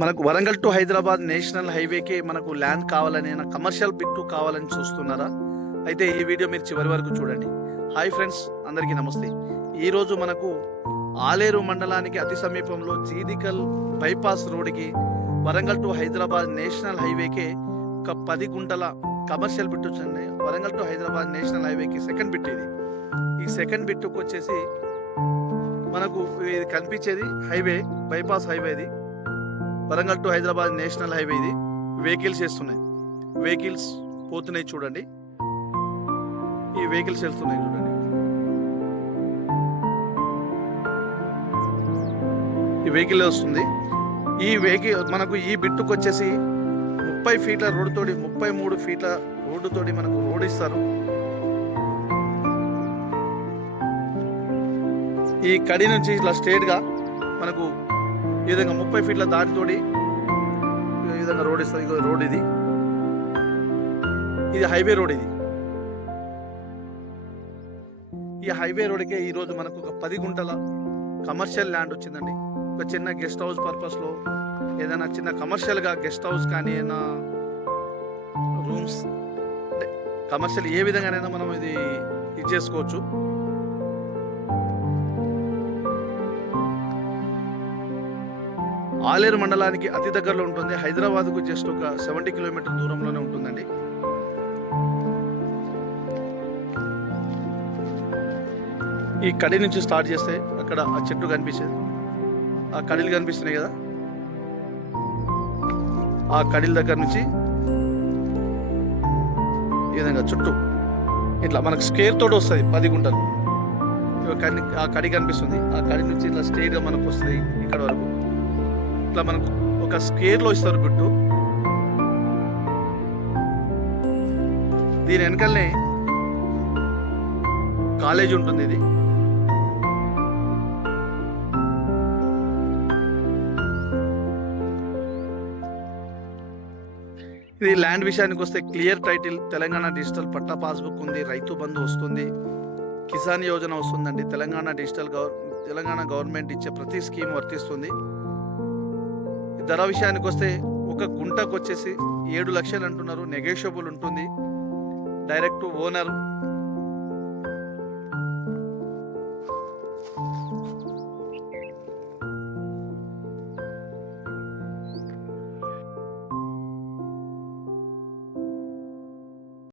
మనకు Warangal to Hyderabad national హైవేకి మనకు ల్యాండ్ కావాలని కమర్షియల్ బిట్టు కావాలని చూస్తున్నారా? అయితే ఈ వీడియో మీరు చివరి వరకు చూడండి. హాయ్ ఫ్రెండ్స్, అందరికీ నమస్తే. ఈరోజు మనకు ఆలేరు మండలానికి అతి సమీపంలో జీదికల్ బైపాస్ రోడ్డుకి వరంగల్ టు హైదరాబాద్ నేషనల్ హైవేకి ఒక 10 గుంటల కమర్షియల్ బిట్ వచ్చింది. వరంగల్ టు హైదరాబాద్ నేషనల్ హైవేకి సెకండ్ బిట్ ఇది. ఈ సెకండ్ బిట్టుకు వచ్చేసి మనకు ఇది కనిపించేది హైవే, బైపాస్ హైవే. ఇది Warangal to Hyderabad national highway. ఇది వెహికల్స్ వేస్తున్నాయి, వెహికల్స్ పోతున్నాయి చూడండి. ఈ వెహికల్స్ వెళ్తున్నాయి చూడండి. ఈ వెహికల్ వస్తుంది. ఈ వెహికల్ మనకు ఈ బిట్టుకు వచ్చేసి 30 ఫీట్ల రోడ్డుతోటి 33 ఫీట్ల రోడ్డుతోటి మనకు రోడ్ ఇస్తారు. ఈ కడి నుంచి ఇట్లా స్ట్రేట్గా మనకు ఈ విధంగా 30 ఫీట్ల దారితోటి ఈ విధంగా రోడ్ ఇస్తారు. ఇగో రోడ్ ఇది హైవే రోడ్. ఈ హైవే రోడ్కే ఈరోజు మనకు ఒక 10 గుంటల కమర్షియల్ ల్యాండ్ వచ్చిందండి. ఒక చిన్న గెస్ట్ హౌస్ పర్పస్లో ఏదైనా చిన్న కమర్షియల్గా గెస్ట్ హౌస్ కానీ ఏదైనా రూమ్స్ అంటే కమర్షియల్ ఏ విధంగానైనా మనం ఇది చేసుకోవచ్చు. ఆలేరు మండలానికి అతి దగ్గరలో ఉంటుంది. హైదరాబాద్కు జస్ట్ ఒక 70 కిలోమీటర్ దూరంలోనే ఉంటుందండి. ఈ కడి నుంచి స్టార్ట్ చేస్తే అక్కడ ఆ చెట్టు కనిపించేది, ఆ కడీలు కనిపిస్తున్నాయి కదా, ఆ కడీల దగ్గర నుంచి ఈ విధంగా చుట్టూ ఇట్లా మనకు స్క్వేర్ తోటి వస్తుంది 10 గుంటలు. ఆ కడి కనిపిస్తుంది. ఆ కడి నుంచి ఇట్లా స్ట్రెయిట్గా మనకు వస్తుంది ఇక్కడ వరకు. ఇట్లా మనకు ఒక స్క్వేర్లో ఇస్తారు బిట్టు. దీని వెనకాలనే కాలేజ్ ఉంటుంది. ఇది ల్యాండ్ విషయానికి వస్తే క్లియర్ టైటిల్, తెలంగాణ డిజిటల్ పట్టా పాస్బుక్ ఉంది, రైతు బంధు వస్తుంది, కిసాన్ యోజన వస్తుందండి. తెలంగాణ గవర్నమెంట్ ఇచ్చే ప్రతి స్కీమ్ వర్తిస్తుంది. ధర విషయానికి వస్తే ఒక గుంటకు వచ్చేసి 7 లక్షలు అంటున్నారు. నెగోషియబుల్ ఉంటుంది. Direct owner